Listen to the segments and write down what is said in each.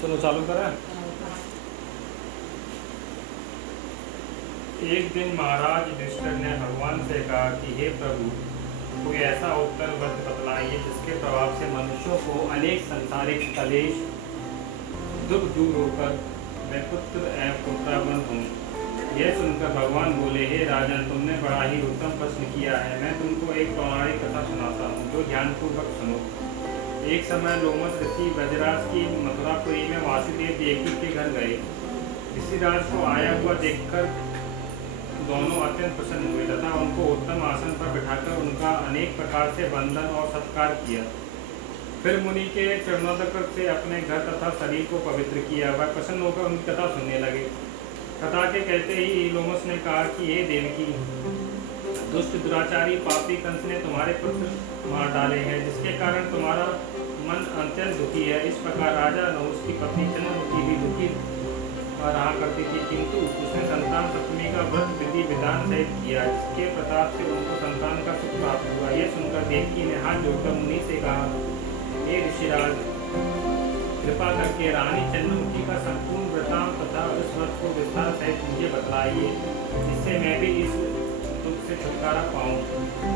चलो चालू करें। एक दिन महाराज युधिष्ठिर ने भगवान से कहा कि हे प्रभु, कोई ऐसा उत्तम व्रत बतलाइए जिसके प्रभाव से मनुष्यों को अनेक संसारिक कलेश दुख दूर होकर मैं पुत्र एवं पुत्रावन हूँ। यह सुनकर भगवान बोले, हे राजन, तुमने बड़ा ही उत्तम प्रश्न किया है। मैं तुमको एक पौराणिक कथा सुनाता हूँ, जो ध्यानपूर्वक सुनो। एक समय लोमस ऋषि ब्रजराज की मथुरापुरी में वासुदेव देवकी के घर गए। ऋषिराज को आया हुआ देखकर दोनों अत्यंत प्रसन्न हुए तथा उनको उत्तम आसन पर बिठाकर उनका अनेक प्रकार से वंदन और सत्कार किया। फिर मुनि के चरणोदक से अपने घर तथा शरीर को पवित्र किया। वह प्रसन्न होकर उनकी कथा सुनने लगे। कथा के कहते ही लोमस ने कहा कि हे देवकी, दुष्ट दुराचारी पापी कंस ने तुम्हारे पुत्र मार डाले हैं, जिसके कारण तुम्हारा मन अत्यंत दुखी है। इस प्रकार राजा नहुष की पत्नी चंद्रमुखी भी दुखी रहा करती थी, किंतु उसने संतान सप्तमी का व्रत विधि विधान सहित किया, जिसके प्रताप से उनको संतान का सुख प्राप्त हुआ। यह सुनकर देवकी ने हाथ जोड़कर मुनि से कहा, हे ऋषिराज, कृपा करके रानी चंद्रमुखी का संपूर्ण वृतांत तथा उस व्रत को विस्तार सहित मुझे बतलाइए, जिससे मैं भी इस दुख से छुटकारा पाऊँ।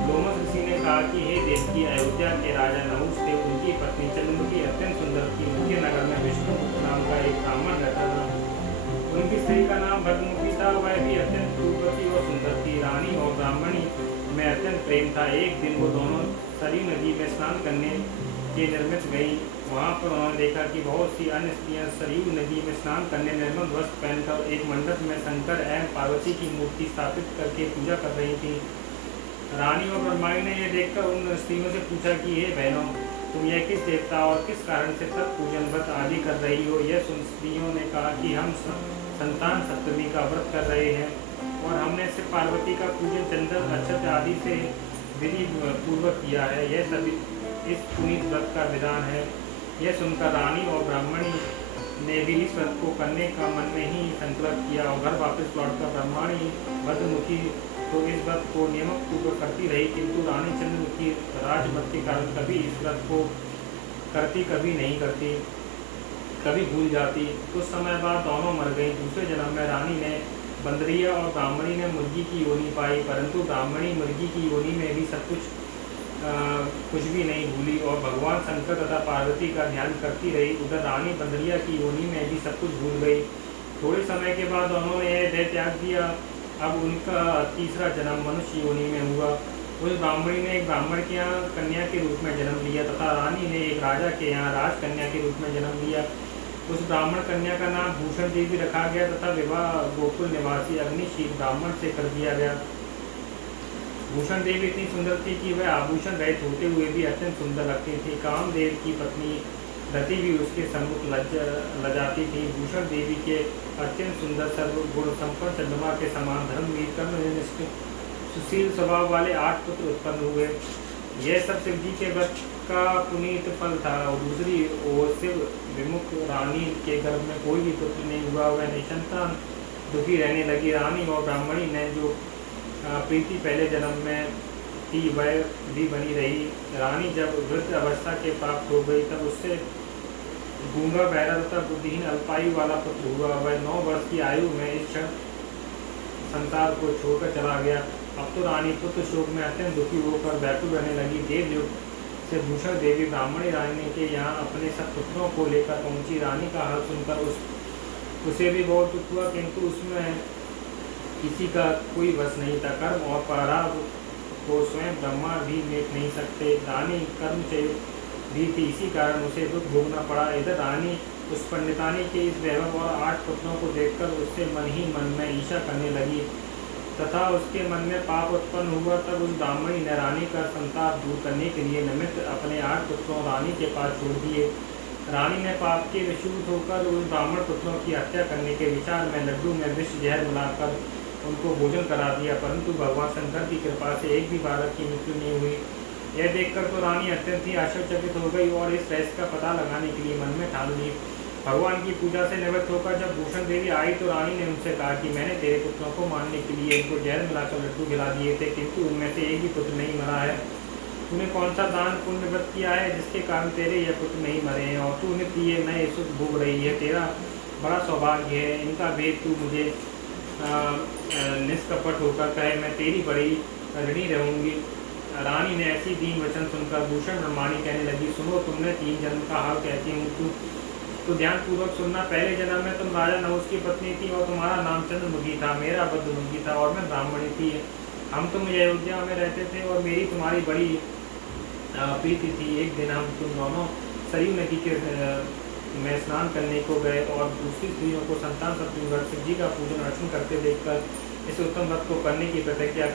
लोमस ऋषि ने कहा कि हे देवकी, अयोध्या के राजा नहुष थे, उनकी पत्नी चंद्रमुखी अत्यंत सुंदर थी। उनके नगर में विष्णुगुप्त नाम का एक ब्राह्मण रहता था। उनकी स्त्री का नाम भद्रमुखी था। वह भी अत्यंत रूपवती और सुंदर थी। रानी और ब्राह्मणी में अत्यंत प्रेम था। एक दिन वो दोनों सरयू नदी में स्नान करने के निर्मित गई। वहाँ पर उन्होंने देखा कि बहुत सी अन्य स्त्रियाँ सरयू नदी में स्नान करने निर्मल वस्त्र पहनकर एक मंडप में शंकर एवं पार्वती की मूर्ति स्थापित करके पूजा कर रही थी। रानी और ब्रह्माणी ने यह देखकर उन स्त्रियों से पूछा कि हे बहनों, तुम यह किस देवता और किस कारण से तप पूजन व्रत आदि कर रही हो? यह सुन स्त्रियों ने कहा कि हम संतान सप्तमी का व्रत कर रहे हैं और हमने सिर्फ पार्वती का पूजन चंदन अक्षत आदि से विधि पूर्वक किया है। यह सभी इस पुनीत व्रत का विधान है। यह सुनकर रानी और ब्राह्मणी ने भी इस व्रत को करने का मन में ही संकल्प किया और घर वापस लौटकर ब्राह्मणी भद्रमुखी तो इस व्रत को नियमित पूर्वक करती रही, किंतु रानी चंद्रमुखी राजव्रत के कारण कभी इस व्रत को करती, कभी नहीं करती, कभी भूल जाती। कुछ समय बाद दोनों मर गई। दूसरे जन्म में रानी ने बंदरिया और ब्राह्मणी ने मुर्गी की योनि पाई, परंतु ब्राह्मणी मुर्गी की योनि में भी सब कुछ भी नहीं भूली और भगवान शंकर तथा पार्वती का ध्यान करती रही। उधर रानी बंदरिया की योनि में भी सब कुछ भूल गई। थोड़े समय के बाद उन्होंने यह देह त्याग दिया। अब उनका तीसरा जन्म मनुष्य योनि में हुआ। उस ब्राह्मणी ने एक ब्राह्मण के यहाँ कन्या के रूप में जन्म लिया तथा रानी ने एक राजा के यहाँ राजकन्या के रूप में जन्म लिया। उस ब्राह्मण कन्या का नाम भूषण देवी रखा गया तथा विवाह गोकुल निवासी अग्निशील ब्राह्मण से कर दिया गया। भूषण देवी इतनी सुंदर थी कि वह आभूषण रहित होते हुए भी अत्यंत सुंदर लगती थी। कामदेव की पत्नी रति भी उसके सम्मुख लजाती थी। भूषण देवी के अत्यंत सुंदर सर्वगुण संपन्न चंद्रमा के समान धर्मवीर कर्मनिष्ठ सुशील स्वभाव वाले 8 पुत्र उत्पन्न हुए। यह सब शिव जी के व्रत का पुनीत फल था। और दूसरी ओर शिव विमुख रानी के गर्भ में कोई भी पुत्र नहीं हुआ। वह निसंतान दुखी रहने लगी। रानी और ब्राह्मणी ने जो प्रीति पहले जन्म में थी वह भी बनी रही। रानी जब वृद्ध अवस्था के प्राप्त हो गई तब उससे गूंगा बहरा तथा बुद्धिहीन अल्पायु वाला पुत्र हुआ। वह 9 वर्ष की आयु में इस क्षण संसार को छोड़कर चला गया। अब तो रानी पुत्र शोक में अत्यंत दुखी होकर व्याकुल रहने लगी। देवयुग से भूषण देवी ब्राह्मणी रानी के यहाँ अपने सब पुत्रों को लेकर पहुंची। रानी का हाल सुनकर उसे भी बहुत दुख हुआ, किंतु उसमें किसी का कोई वश नहीं था। कर्म और प्रारब्ध को स्वयं ब्रह्मा भी मेट नहीं सकते। रानी कर्म से भी थी, इसी कारण उसे दुख भोगना पड़ा। इधर रानी उस पंडितानी के इस वैभव और 8 पुत्रों को देखकर उससे मन ही मन में ईर्ष्या करने लगी तथा उसके मन में पाप उत्पन्न हुआ। तब उस ब्राह्मणी ने रानी का संताप दूर करने के लिए निमित्त अपने 8 पुत्रों रानी के पास छोड़ दिए। रानी ने पाप के विषूत होकर उस ब्राह्मण पुत्रों की हत्या करने के विचार में लड्डू में विष जहर मिलाकर उनको भोजन करा दिया, परंतु भगवान शंकर की कृपा से एक भी बालक की मृत्यु नहीं हुई। यह देखकर तो रानी अत्यंत ही आश्चर्यचकित हो गई और इस रहस्य का पता लगाने के लिए मन में ठान ली। भगवान की पूजा से निवृत्त होकर जब भूषण देवी आई तो रानी ने उनसे कहा कि मैंने तेरे पुत्रों को मारने के लिए इनको जहर मिलाकर लड्डू खिला दिए थे, किंतु उनमें से एक भी पुत्र नहीं मरा है। तूने कौन सा दान पुण्य व्रत किया है जिसके कारण तेरे यह पुत्र नहीं मरे हैं और तू नित्य ये नए सुख भोग रही है। तेरा बड़ा सौभाग्य है। इनका भेद तू मुझे निष्कपट होकर कहे, मैं तेरी बड़ी ऋणी रहूंगी। रानी ने ऐसी दीन वचन सुनकर भूषण ब्रह्माणी कहने लगी, सुनो, तुमने 3 जन्म का हाल कहती हूँ तो ध्यानपूर्वक सुनना। पहले जन्म में तुम राजा नहुष की पत्नी थी और तुम्हारा नाम चंद्रमुखी था, मेरा बद्धमुखी था और मैं ब्राह्मणी थी। हम तुम अयोध्या में रहते थे और मेरी तुम्हारी बड़ी प्रीति थी। एक दिन हम तुम दोनों सरयू नदी के में स्नान करने को गए और दूसरी स्त्रियों को संतान सप्तमी शिव जी का पूजन अर्चन करते देखकर इस उत्तम व्रत को करने की प्रतिज्ञा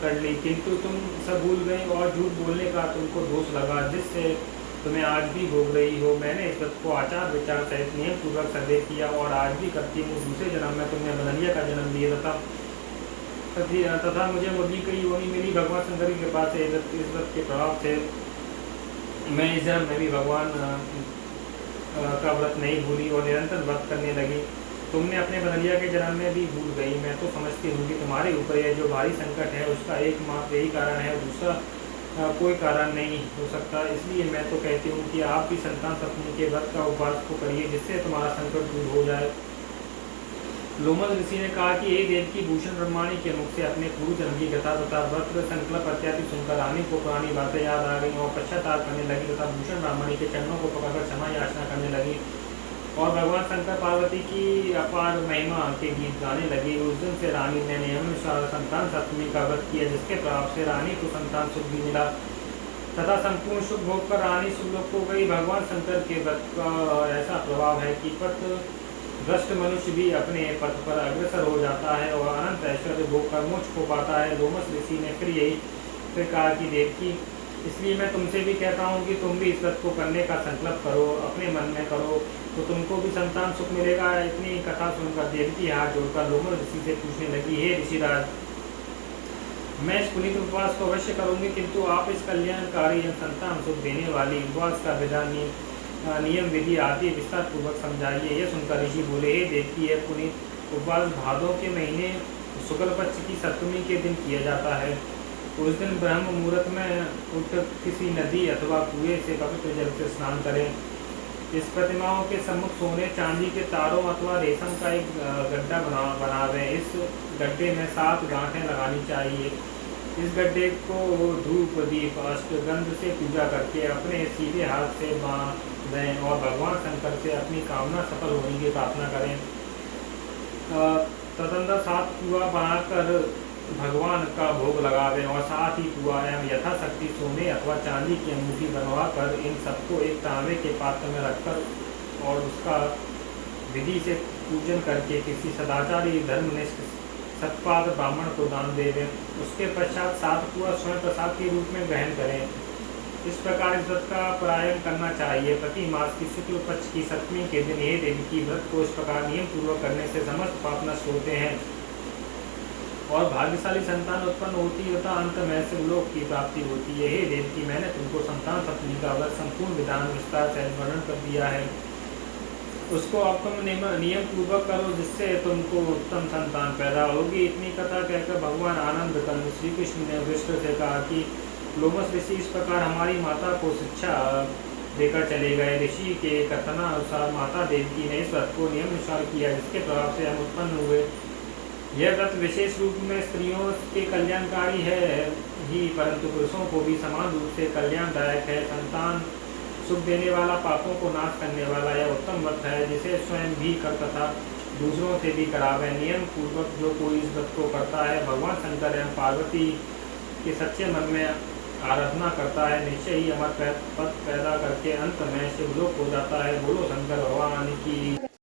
कर ली, किंतु तुम सब भूल गई और झूठ बोलने का तुमको दोष लगा, जिससे तुम्हें आज भी भोग रही हो। मैंने इस व्रत को आचार विचार सहित नियम पूर्वक सदैव किया और आज भी करती हूँ। दूसरे जन्म में तुमने बनलिया का जन्म दिया तथा मुझे मुरली की योनि मिली। भगवान शंकर की कृपा से इस व्रत के प्रभाव से मैं इस जन्म में भी भगवान का व्रत नहीं भूली और निरंतर व्रत करने लगी। तुमने अपने बनलिया के जन्म में भी भूल गई। मैं तो समझती हूँ कि तुम्हारे ऊपर यह जो भारी संकट है उसका एकमात्र यही कारण है, दूसरा कोई कारण नहीं हो सकता। इसलिए मैं तो कहती हूँ कि आप भी संतान सप्तमी के व्रत का उपवास को करिए, जिससे तुम्हारा संकट दूर हो जाए। लोमस ऋषि ने कहा कि हे देव की भूषण ब्रह्माणी के मुख से अपने पूर्व जन्म की कथा तथा व्रत संकल्प इत्यादि सुनकर रानी को पुरानी बातें याद आ गई और पश्चाताप करने लगी तथा भूषण ब्राह्मणी के चरणों को पकड़कर क्षमा याचना करने लगी और भगवान शंकर पार्वती की अपार महिमा के गीत गाने लगी। उस दिन से रानी ने नियमानुसार संतान सप्तमी का व्रत किया, जिसके प्रभाव से रानी को संतान सुख भी मिला तथा संपूर्ण सुख भोग कर रानी सुखलोक हो गई। भगवान शंकर के व्रत का ऐसा प्रभाव है कि पथ भ्रष्ट मनुष्य भी अपने पथ पर अग्रसर हो जाता है और अनंत ऐश्वर्य भोग कर मोक्ष को पाता है। लोमस ऋषि ने फिर कहा कि देव की, इसलिए मैं तुमसे भी कहता हूँ कि तुम भी इस व्रत को करने का संकल्प करो, अपने मन में करो तो तुमको भी संतान सुख मिलेगा। इतनी कथा सुनकर देवकी हाथ जोड़कर लोमस ऋषि से पूछने लगी, हे ऋषिराज, मैं इस पुनीत उपवास को अवश्य करूंगी, किंतु आप इस कल्याणकारी संतान सुख देने वाली उपवास का विधान नियम विधि आदि विस्तार पूर्वक समझाइए। यह सुनकर ऋषि बोले, हे देवकी, यह पुनीत उपवास भादों के महीने शुक्ल पक्ष की सप्तमी के दिन किया जाता है। उस दिन ब्रह्म मुहूर्त में उठ किसी नदी अथवा कुएं से पवित्र जल से स्नान करें। इस प्रतिमाओं के सम्मुख सोने चांदी के तारों अथवा रेशम का एक गड्ढा बनावे। इस गड्ढे में 7 गांठें लगानी चाहिए। इस गड्ढे को धूप दीप अष्टगंध से पूजा करके अपने सीधे हाथ से बांधें और भगवान शंकर से अपनी कामना सफल होने की प्रार्थना करें। तदनंतर 7 पुआ बनाकर भगवान का भोग लगावे और साथ ही पुआ एवं यथाशक्ति सोने अथवा चांदी की अंगूठी बनवा कर इन सबको एक तांबे के पात्र में रखकर और उसका विधि से पूजन करके किसी सदाचारी धर्मनिष्ठ सत्पात्र ब्राह्मण को दान देवें। उसके पश्चात 7 पुआ स्वयं प्रसाद के रूप में ग्रहण करें। इस प्रकार इस व्रत का प्रायण करना चाहिए। प्रति मास की शुक्ल पक्ष की सप्तमी के दिन हे देवी की व्रत को इस प्रकार नियम पूर्वक करने से समस्त पाप नष्ट होते हैं और भाग्यशाली संतान उत्पन्न होती है तथा अंत में शिवलोक की प्राप्ति होती है। हे देवकी, मैंने तुमको संतान सप्तमी का व्रत संपूर्ण विधान विस्तार से वर्णन कर दिया है, उसको अब तुम नियम पूर्वक करो, जिससे तुमको उत्तम संतान पैदा होगी। इतनी कथा कहकर भगवान आनंद कंद श्री कृष्ण ने वशिष्ठ से कहा कि लोमस ऋषि इस प्रकार हमारी माता को शिक्षा देकर चले गए। ऋषि के कथनानुसार माता देवकी ने इस व्रत को नियमानुसार किया, जिसके प्रभाव से हम उत्पन्न हुए। यह व्रत विशेष रूप में स्त्रियों के कल्याणकारी है ही, परंतु पुरुषों को भी समान रूप से कल्याणदायक है। संतान सुख देने वाला, पापों को नाश करने वाला यह उत्तम व्रत है, जिसे स्वयं भी कर तथा दूसरों से भी करावे। नियम पूर्वक जो कोई इस व्रत को करता है, भगवान शंकर एवं पार्वती के सच्चे मन में आराधना करता है, निश्चय ही अमर पद पैदा करके अंत में शिवलोक हो जाता है। बोलो शंकर भगवान की।